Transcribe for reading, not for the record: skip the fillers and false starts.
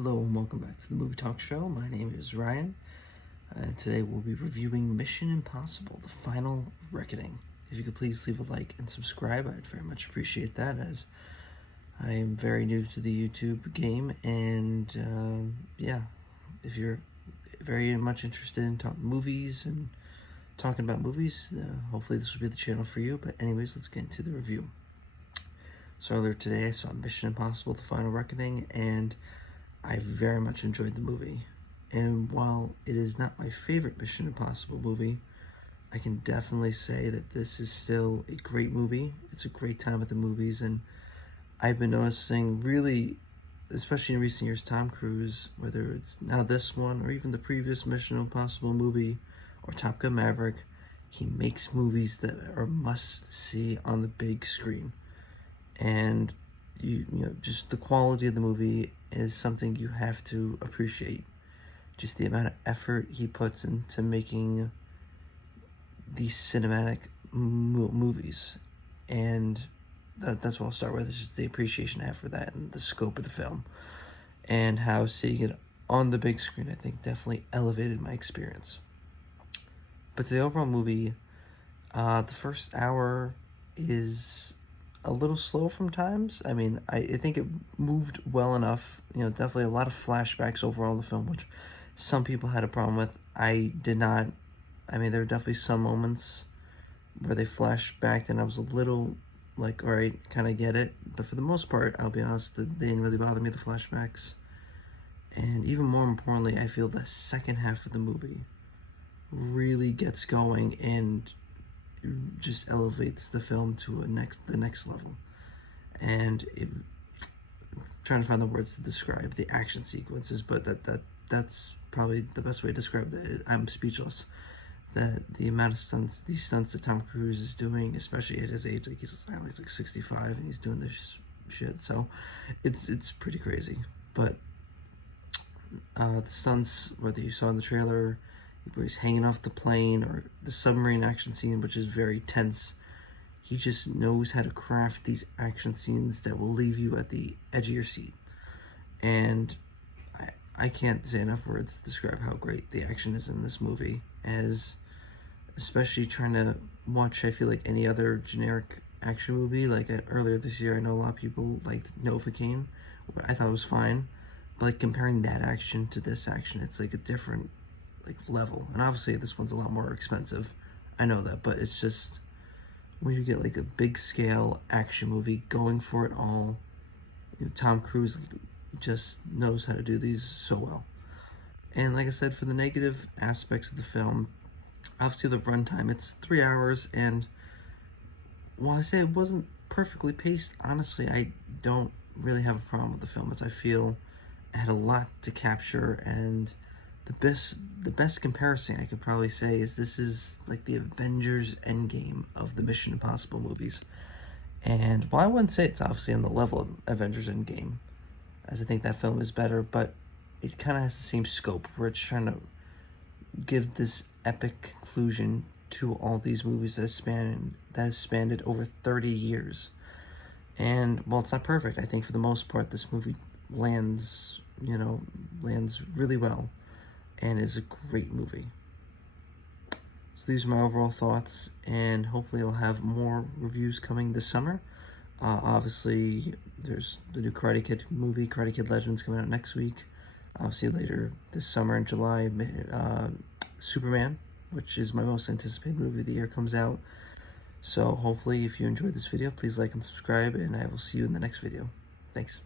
Hello and welcome back to the Movie Talk Show. My name is Ryan, and today we'll be reviewing Mission Impossible: The Final Reckoning. If you could please leave a like and subscribe, I'd very much appreciate that, as I am very new to the YouTube game, and yeah, if you're very much interested in movies and talking about movies, hopefully this will be the channel for you. But anyways, let's get into the review. So earlier today I saw Mission Impossible: The Final Reckoning, and I very much enjoyed the movie. And while it is not my favorite Mission Impossible movie, I can definitely say that this is still a great movie. It's a great time at the movies, and I've been noticing really, especially in recent years, Tom Cruise, whether it's now this one or even the previous Mission Impossible movie or Top Gun Maverick, he makes movies that are must-see on the big screen. And you know, just the quality of the movie is something you have to appreciate. Just the amount of effort he puts into making these cinematic movies. And that's what I'll start with. It's just the appreciation I have for that and the scope of the film. And how seeing it on the big screen, I think, definitely elevated my experience. But to the overall movie, the first hour is a little slow from times. I mean, I think it moved well enough. You know, definitely a lot of flashbacks overall in the film, which some people had a problem with. I did not. I mean, there were definitely some moments where they flashed back and I was a little like, all right, kind of get it. But for the most part, I'll be honest, they didn't really bother me, the flashbacks. And even more importantly, I feel the second half of the movie really gets going and just elevates the film to the next level. And I'm trying to find the words to describe the action sequences, but that's probably the best way to describe that. I'm speechless. That the amount of these stunts that Tom Cruise is doing, especially at his age, like he's like 65 and he's doing this shit. So it's pretty crazy. But the stunts, whether you saw in the trailer, where he's hanging off the plane, or the submarine action scene, which is very tense. He just knows how to craft these action scenes that will leave you at the edge of your seat. And I can't say enough words to describe how great the action is in this movie, as especially trying to watch, I feel like, any other generic action movie. Like earlier this year, I know a lot of people liked Novocaine, I thought it was fine, but like comparing that action to this action, it's like a different level. And obviously this one's a lot more expensive, I know that, but it's just when you get like a big scale action movie going for it all, you know, Tom Cruise just knows how to do these so well. And like I said, for the negative aspects of the film, obviously the runtime, it's 3 hours, and while I say it wasn't perfectly paced, honestly I don't really have a problem with the film, as I feel it had a lot to capture. And the best comparison I could probably say is this is like the Avengers Endgame of the Mission Impossible movies. And while I wouldn't say it's obviously on the level of Avengers Endgame, as I think that film is better, but it kind of has the same scope, where it's trying to give this epic conclusion to all these movies that have spanned it over 30 years. And while it's not perfect, I think for the most part this movie lands really well, and is a great movie. So these are my overall thoughts, and hopefully I'll have more reviews coming this summer. Obviously, there's the new Karate Kid movie, Karate Kid Legends, coming out next week. Obviously later this summer in July, Superman, which is my most anticipated movie of the year, comes out. So hopefully if you enjoyed this video, please like and subscribe, and I will see you in the next video. Thanks.